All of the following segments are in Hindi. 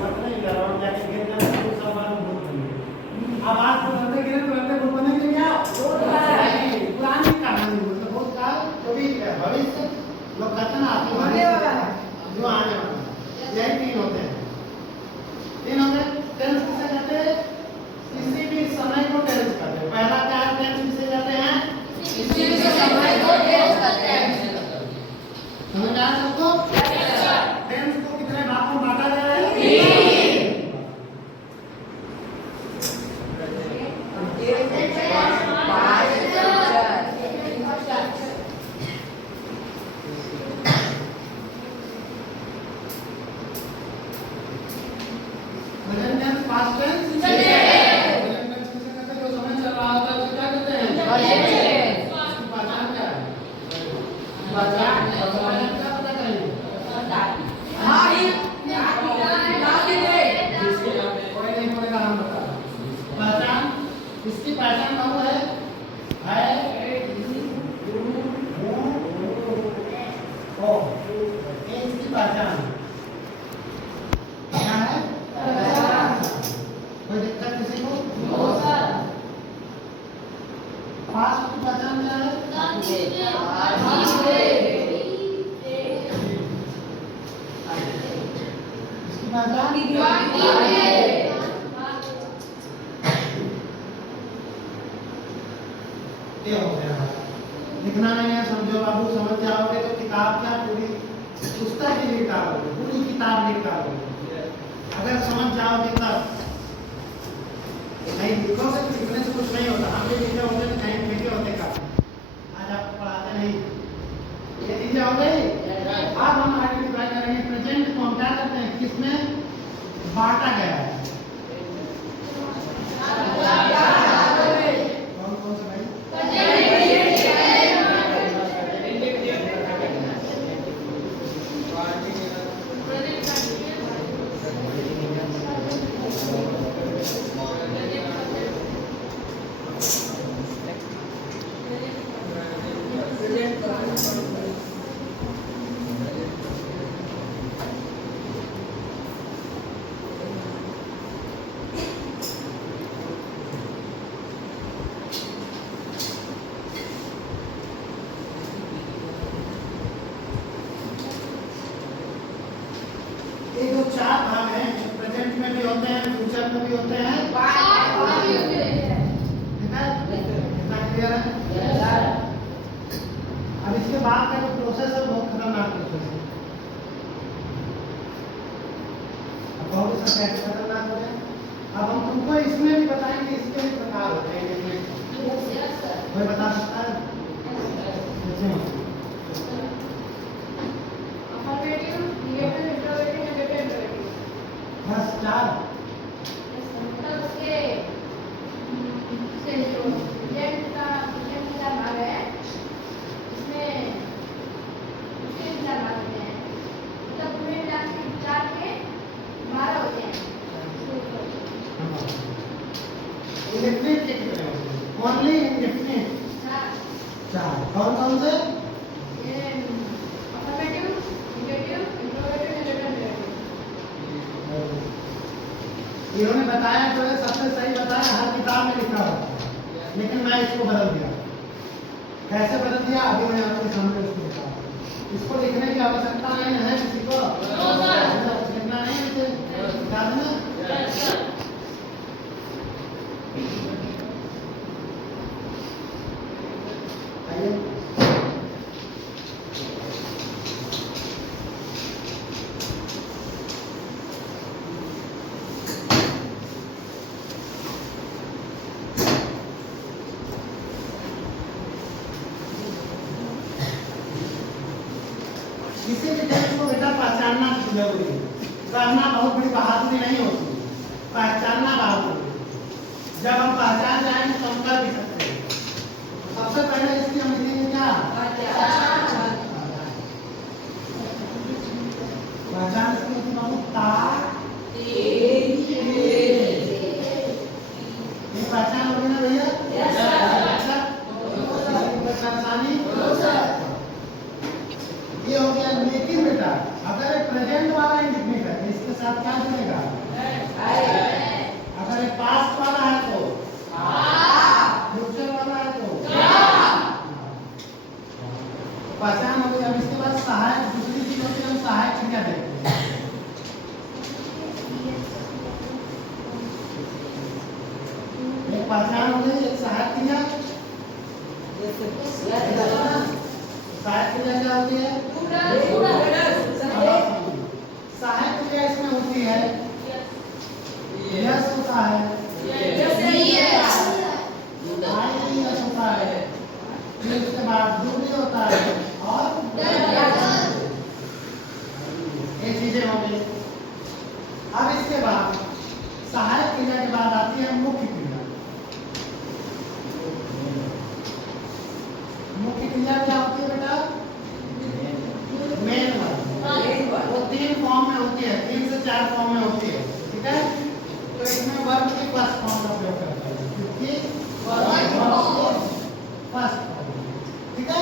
मत नहीं ग्राउंड जाके गिर जाए तो सब बार भूल बनेंगे। अब आज तुरंत गिरे तुरंत भूल बनेंगे क्या? नहीं, पुरानी कहानी मतलब बहुत काल कभी भविष्य लोग कहते ना आपके होने वाला है जो आने वाला है। यही तीन होते हैं। तीन होते हैं। टेंस किसे कहते हैं? किसी भी समय को टेंस कहते हैं। पहला क्या टेंस किसे कहते हैं? किसी भी समय को टेंस कहते हैं। समझ आया सबको? टेंस को कितने भागों में बांटा गया है? Present tense, past tense, present tense किसे कहते हैं? जो समय चल रहा होता है उसे क्या कहते हैं? इसकी पहचान क्या है? पहचान क्या पता करेंगे? कोई नहीं बोलेगा, हम बता रहे हैं। पहचान, इसकी पहचान कब है? ओ, ये इसकी पहचान क्या है? कोई दिक्कत किसी को? पास्ट की पहचान क्या है? इसकी पहचान ये हो गया। लिखना नहीं है, समझो बाबू, समझ जाओगे तो किताब क्या पूरी पुस्तक ही लिख डालोगे, पूरी किताब लिख डालोगे। अगर समझ जाओगे तब। नहीं लिखोगे तो लिखने से कुछ नहीं होता। हम भी लिखे होते तो कहीं लिखे होते का आज आपको पढ़ाते नहीं। ये चीजें हो गई। अब हम आइडेंटिफाई करेंगे प्रेजेंट को हम क्या करते हैं, किसमें बांटा गया है। कौन कौन से भाई? ये जो चार भाग हैं, प्रेजेंट में भी होते हैं, फ्यूचर में भी होते हैं, ठीक है? इतना क्लियर है? अब इसके बाद का जो प्रोसेस है बहुत खतरनाक प्रोसेस है। अब कहोगे सर कैसे खतरनाक हो गया? अब हम तुमको इसमें भी बताएंगे, इसके भी प्रकार होते हैं इसमें। कोई बता सकता है? बस चार। इंडेफिनिट ओनली इंडेफिनिट चार। कौन कौन से? इन्होंने बताया जो है सबसे सही बताया, हर किताब में लिखा होता है, लेकिन मैं इसको बदल दिया। कैसे बदल दिया अभी मैं आपके सामने उसको बताऊंगा। इसको लिखने की आवश्यकता नहीं है किसी को? लिखना नहीं है, इसे बता देना। आइए किसी भी टेक्स्ट को बेटा पहचानना जरूरी है। करना बहुत बड़ी बहादुरी नहीं होती, पहचानना बहादुरी है। जब हम पहचान जाएंगे तो हम कर भी सकते हैं। सबसे पहले इसकी हम लिखेंगे क्या? पहचान इसकी होती ये पहचान होगी ना भैया? पहचानी ये हो गया। लेकिन बेटा अगर प्रेजेंट वाला इंडिकेटर है इसके साथ क्या जुड़ेगा? अगर ये पास्ट वाला है तो फ्यूचर वाला है तो पहचान हो गई। अब इसके बाद सहायक दूसरी चीज होती है, हम सहायक क्रिया देखते हैं। एक पहचान हो गई, एक सहायक क्रिया। सहायक क्रिया क्या होती है? सहायक क्रिया इसमें होती है यस होता है, आई यस होता है, फिर उसके बाद डू भी होता है और ये चीजें हो गई। अब इसके बाद सहायक क्रिया के बाद आती है मुख्य क्रिया। मुख्य क्रिया क्या होती है बेटा? मेन वाली। वो 3 फॉर्म में होती है, 3 से 4 फॉर्म में होती है, ठीक है। तो इसमें वर्ब की फर्स्ट फॉर्म का प्रयोग करते हैं, क्योंकि फर्स्ट फॉर्म, ठीक है।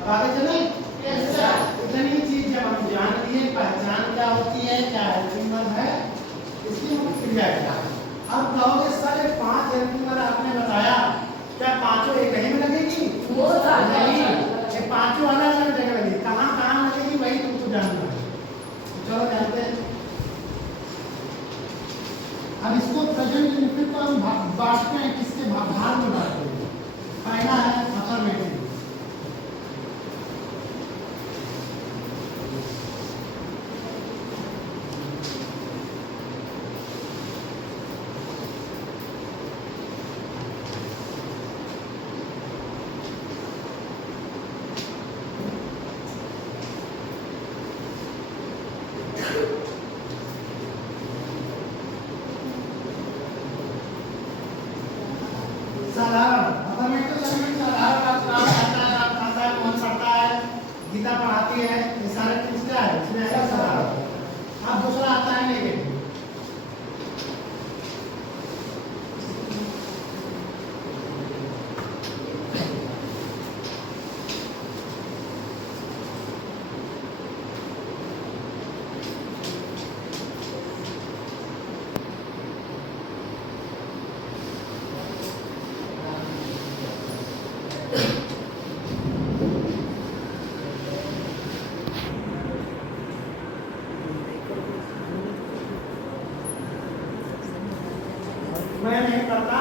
अब आगे चलें। इतनी चीज जब हम जान लिए, पहचान क्या होती है, क्या हेल्पिंग वर्ब है, इसकी मुख्य क्रिया क्या है। अब कहोगे सर ये 5 हेल्पिंग वर्ब आपने बताया, क्या पांचों एक ही में लगेगी? नहीं, ये पांचों अलग अलग जगह लगेगी। कहाँ कहाँ लगेगी वही तुमको जानना है। चलो जानते हैं। अब इसको प्रेजेंट इंडेफिनिट को हम बांटते हैं, किसके भाग में बांटते हैं? पहला है अफर्मेटिव। साधारण अफर्मेटिव सेगमेंट साधारण का काम करता है, कौन पढ़ता है, गीता पढ़ाती है, ये सारे चीज क्या है इसमें ऐसा साधारण। अब दूसरा आता है नेगेटिव। मैं नहीं करता,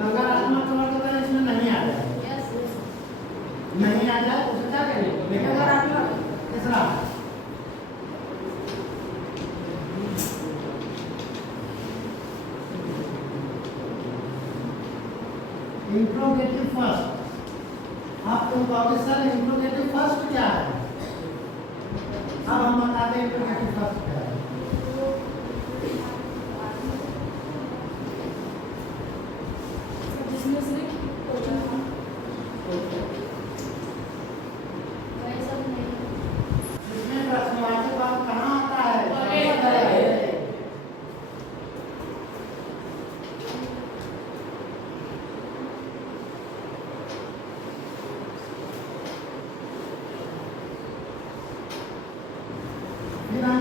नकारात्मक का मतलब है इसमें नहीं आ जाए, नहीं आ जाए तो क्या करेंगे? देखा नकारात्मक। तीसरा इंट्रोगेटिव फर्स्ट। आप तुम कहोगे सर इंट्रोगेटिव फर्स्ट क्या है? अब हम बताते हैं इंट्रोगेटिव फर्स्ट क्या है। इसमें प्रश्नवाचक भाव कहाँ आता है? फिर हम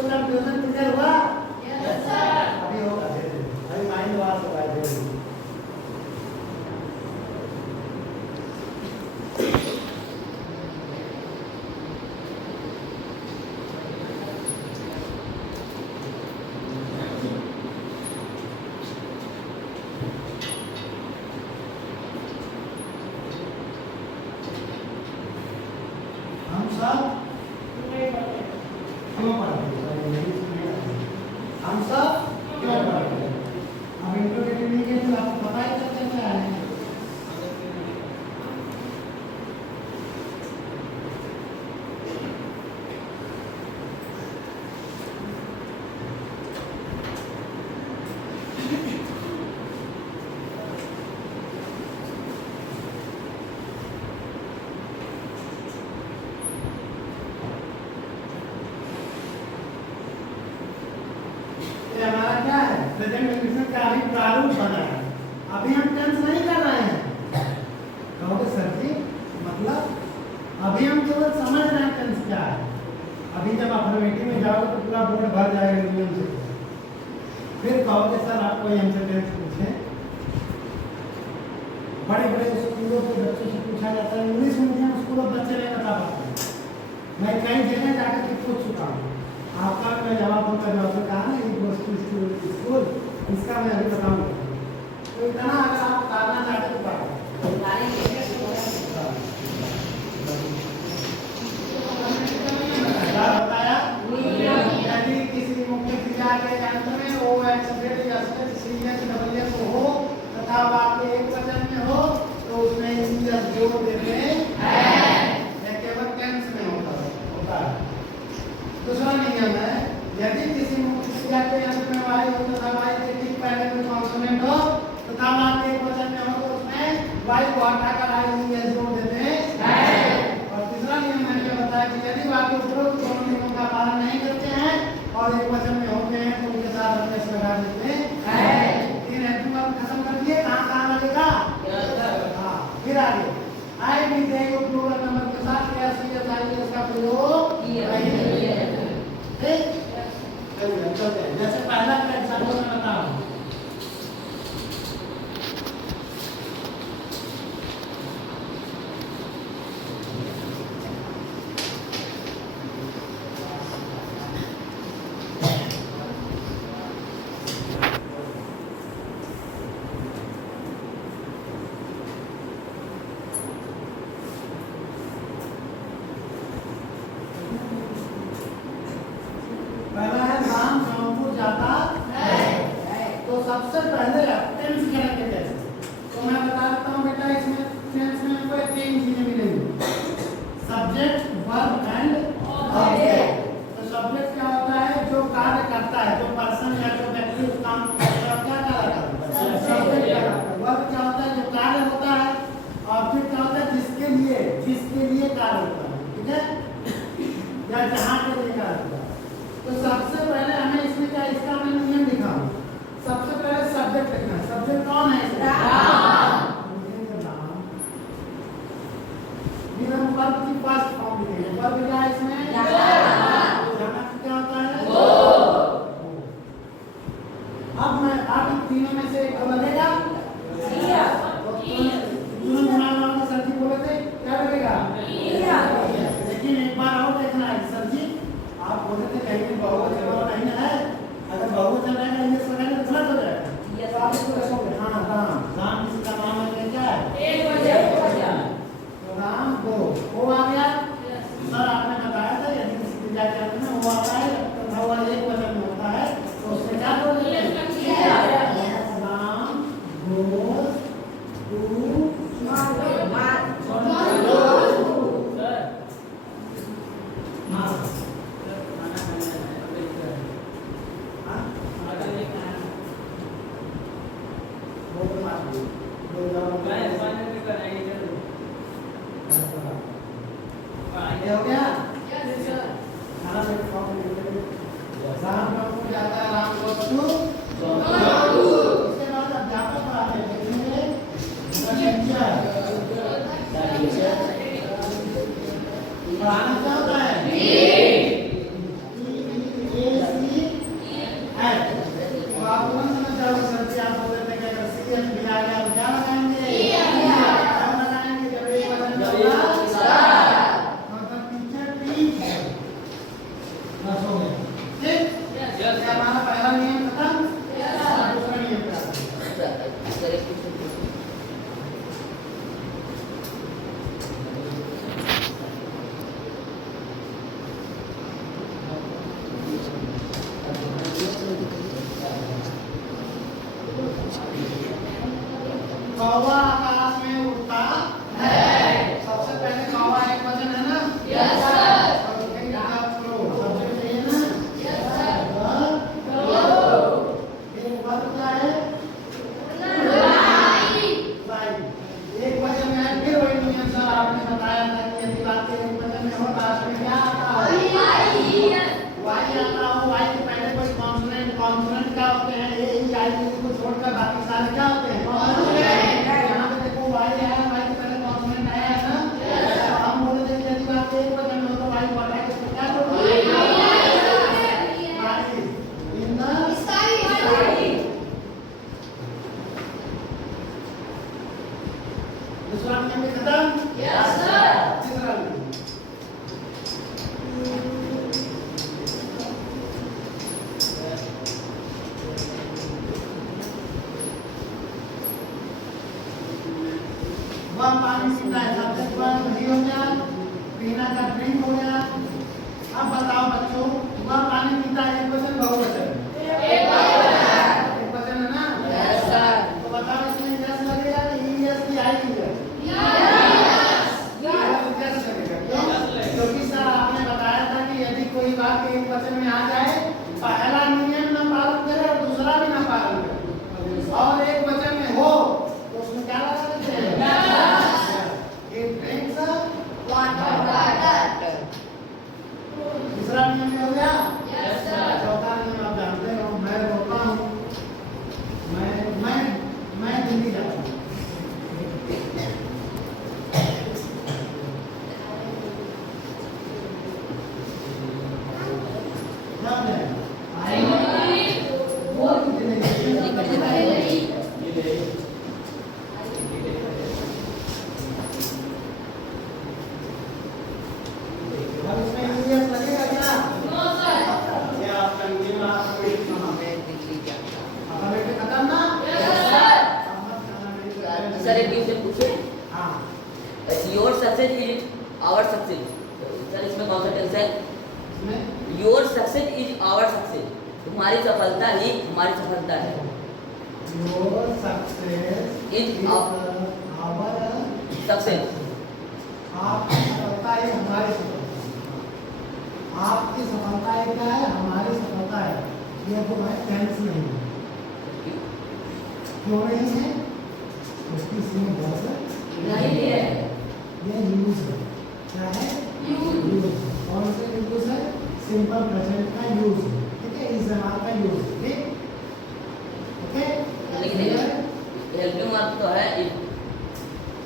कुछ कंफ्यूजन क्लियर हुआ? Yes sir. अभी होगा, अभी माइंड वॉश होगा। हम सब क्यों पढ़ते हैं? हम सब क्यों पढ़ते हैं? अब इंट्रोगेटिव नहीं किया तो आपको पता ही चल कैसे आए। ये हमारा क्या है? प्रेजेंट कंडीशन का अभी प्रारूप बना है। अभी हम टेंस नहीं कर रहे हैं। कहोगे सर जी मतलब अभी हम केवल समझ रहे हैं टेंस क्या है। अभी जब अफर्मेटिव में जाओगे तो पूरा बोर्ड भर जाएगा नियम से। फिर कहोगे सर आप कोई हमसे टेंस पूछे। बड़े बड़े स्कूलों के बच्चों से पूछा जाता है, इंग्लिश मीडियम स्कूलों बच्चे नहीं बता पाते। मैं कई जगह जाकर के पूछ चुका हूँ। आपका मैं जवाब दूंगा जो आपने कहा ना स्कूल, इसका मैं अभी बताऊंगा। तो इतना अगर आप उतारना चाहते तो बताया यदि किसी मुख्य क्रिया के अंत में ओ एच जेड या सी एच डबल एस हो तथा वाक्य एक वचन में हो तो उसमें इंग्लिश जोड़ देते हैं। केवल टेंस में होता है। दूसरा नियम है यदि किसी मुख्य क्रिया के अंत में वाई हो तथा वाई के ठीक पहले में कॉन्सोनेंट हो तथा वाक्य एक वचन में हो तो उसमें वाई को हटाकर आई इंग्लिश जोड़ देते हैं। और तीसरा नियम मैंने बताया कि यदि वाक्य उपरोक्त दोनों नियमों का पालन नहीं करते हैं और एक वचन में होते हैं तो उनके साथ अपने से लगा देते हैं। तीन हेतु आप खत्म कर दिए। कहाँ लगेगा? हाँ, फिर आगे आई भी देंगे प्लूरल नंबर के साथ क्या इसका प्रयोग ठीक। चलते हैं। जैसे पहला का एग्जाम्पल मैं बता रहा हूँ। पहला है राम जौनपुर जाता है। तो सबसे पहले टेंस करेंगे कैसे? तो मैं बता देता हूँ बेटा, इसमें टेंस में कोई तीन चीजें मिलेंगी, सब्जेक्ट, वर्ब एंड ऑब्जेक्ट। तो सब्जेक्ट क्या होता है? जो कार्य करता है, जो पर्सन या जो व्यक्ति उस काम क्या करता है, सब्जेक्ट। वर्ब क्या होता है? जो कार्य होता है। ऑब्जेक्ट क्या होता है? जिसके लिए कार्य होता है, ठीक है, या जहाँ के लिए कार्य होता है। तो सबसे पहले हमें इसमें क्या, इसका मैं नियम लिखा हूँ। सबसे पहले सब्जेक्ट लिखना है। सब्जेक्ट कौन है? फिर हम वर्ब की फर्स्ट फॉर्म लिखेंगे। वर्ब क्या है इसमें? जाना क्या होता है? अब मैं आप तीनों में से एक लगेगा। दोनों बनाना सर जी बोले थे क्या लगेगा? लेकिन एक बार और देखना है सर जी, आप बोले थे कहीं बहुवचन वाला नहीं है। अगर बहुवचन रहेगा इंग्लिश लगाएंगे तो गलत हो जाएगा। तो आप इसको रखोगे हाँ राम किसका नाम है? क्या है? एक वचन। तो राम वो आ गया। सर आपने बताया था यदि किसी क्रिया के अंत में वो आता है तथा वो एक वचन में होता है तो उससे क्या बोलते हैं? राम गोes to ये हो गया? खाना से राम जौनपुर जाता है, राम goes to इसके बाद अध्यापक आते हैं, देखेंगे पढ़ाना क्या होता है? है। तो आप तुरंत समझ जाओगे सर जी, आप बोल रहे थे कि अगर CF भी आ गया तो क्या लगाएंगे? क्या लगाएंगे जब एक वचन होगा? मतलब टीचर टीच है। बस हो गया। ठीक? ये हमारा पहला नियम खत्म। दूसरा नियम क्या है? कौवा आकाश में उड़ता है। सबसे पहले कौवा एक वचन है ना? Yes sir. और लिखेंगे आप लोग सबसे चाहिए ना? Yes sir. एक वर्ब क्या है? लाइक। एक वचन में है, फिर वही नियम सर आपने बताया था कि यदि बात एक वचन में हो तो उसमें क्या आता है? वाई आता हो। वाई के पहले कोई कॉन्सोनेंट, कॉन्सोनेंट क्या होते हैं? ए ई आई ई को छोड़कर बाकी सारे क्या होते हैं? कॉन्सोनेंट। यहाँ पे देखो वाई आया, वाई के पहले कॉन्सोनेंट आया है ना? तो हम बोले थे कि यदि बात एक वचन में हो तो वाई को हटा के इसको क्या जोड़ोगे? Y in the sky. दूसरा नियम भी खत्म? Yes sir. तीसरा नियम वह पानी पीता है, सब्जेक्ट वर्ब नहीं हो गया, पीना का ड्रिंक हो गया। अब बताओ बच्चों, वह पानी पीता है एक वचन बहुवचन? एक वचन है ना? Yes sir. तो बताओ इसमें यस लगेगा कि यस की आई है? यस लगेगा। क्यों? क्योंकि सर आपने बताया था कि यदि कोई बात एक वचन में आ जाए, पहला नियम ना पालन करे और दूसरा भी ना पालन करे, और एक वचन में हो तो उसमें क्या लगा देते हैं? तीसरा नियम हो गया। Yes sir. चौथा नियम आप जानते हो, मैं रोता हूँ, मैं दिल्ली जाता हूँ। ध्यान दें। वो अब इसमें इंग्लिश लगेगा क्या? ये आपका नियम आपको बेटे खत्म ना? सर एक क्वेश्चन पूछे। हाँ। Your success is our success. Sir इसमें कौन सा टेंस है? इसमें your success is our success. तुम्हारी सफलता ही हमारी सफलता है। Your success is our success. आपकी सफलता है हमारी सफलता। आपकी सफलता है क्या है? हमारी सफलता है। ये तो भाई टेंस नहीं है। क्यों नहीं है? उसकी इसमें वर्ब नहीं है। ये यूज है। क्या है? यूज। कौन सा यूज है? सिंपल प्रेजेंट का यूज। ठीक है, इस्तेमाल का यूज। ठीक, ओके। लेकिन हेल्पिंग वर्ब तो है इज।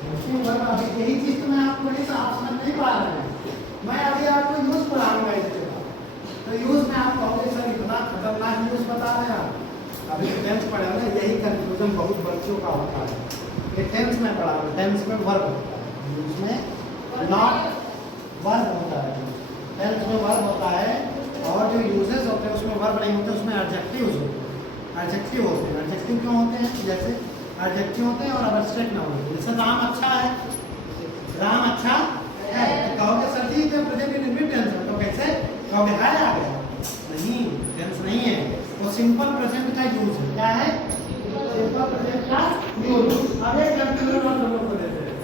हेल्पिंग वर्ब अभी यही चीज तो मैं आपको नहीं आप समझ नहीं पा रहे हैं। मैं अभी आपको यूज पढ़ाऊंगा इसके बाद। तो यूज में आप कहोगे सर इतना खतरनाक यूज बता रहे हैं आप। अभी टेंस पढ़ा ना, यही कंफ्यूजन बहुत बच्चों का होता है। ये टेंस में पढ़ा, टेंस में वर्ब होता है, यूज में नॉट वर्ब होता है। टेंस में वर्ब होता है और जो यूजेस होते हैं उसमें वर्ब नहीं होते, उसमें एडजेक्टिव्स होते हैं। एडजेक्टिव होते हैं। एडजेक्टिव क्यों होते हैं? जैसे एडजेक्टिव होते हैं और एब्स्ट्रैक्ट नाउन होते हैं। जैसे राम अच्छा है, राम अच्छा है, तो कहोगे सर जी ये प्रेजेंट इंडेफिनिट टेंस है, तो कैसे कहोगे? है आ गया। नहीं, टेंस नहीं है, वो सिंपल प्रेजेंट का यूज है। क्या है? सिंपल प्रेजेंट का यूज। अब एक कंफ्यूजन और लोगों को देते हैं।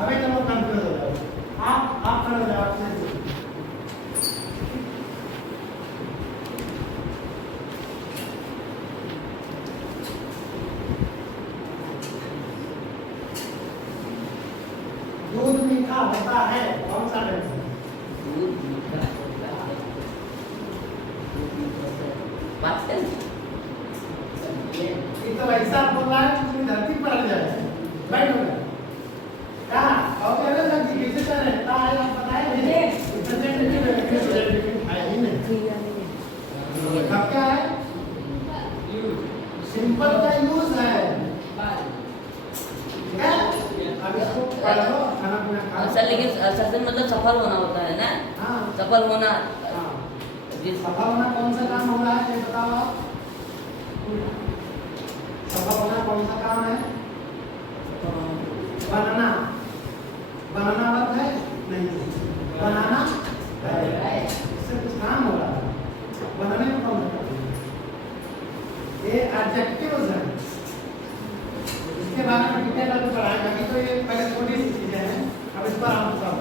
अब एक लोग कंफ्यूज हो जाओगे। आप खड़े हो जाओ। आपसे सिंपल का यूज है, ठीक है? अब इसको पढ़ लो, खाना पीना खा लो। सर लेकिन सक्सेस मतलब सफल होना होता है ना, हाँ सफल होना। हाँ, जिस सफल होना कौन सा काम हो रहा है ये बताओ आप। सफल होना कौन सा काम है? बनाना, बनाना वर्ब है नहीं, बनाना है, इससे कुछ काम हो रहा है, बनाने में कौन सा काम है? ये एडजेक्टिव्स हैं, इसके बारे में डिटेल अभी पढ़ाएंगे। अभी तो ये पहले छोटी सी चीजें हैं, अब इस पर हम सब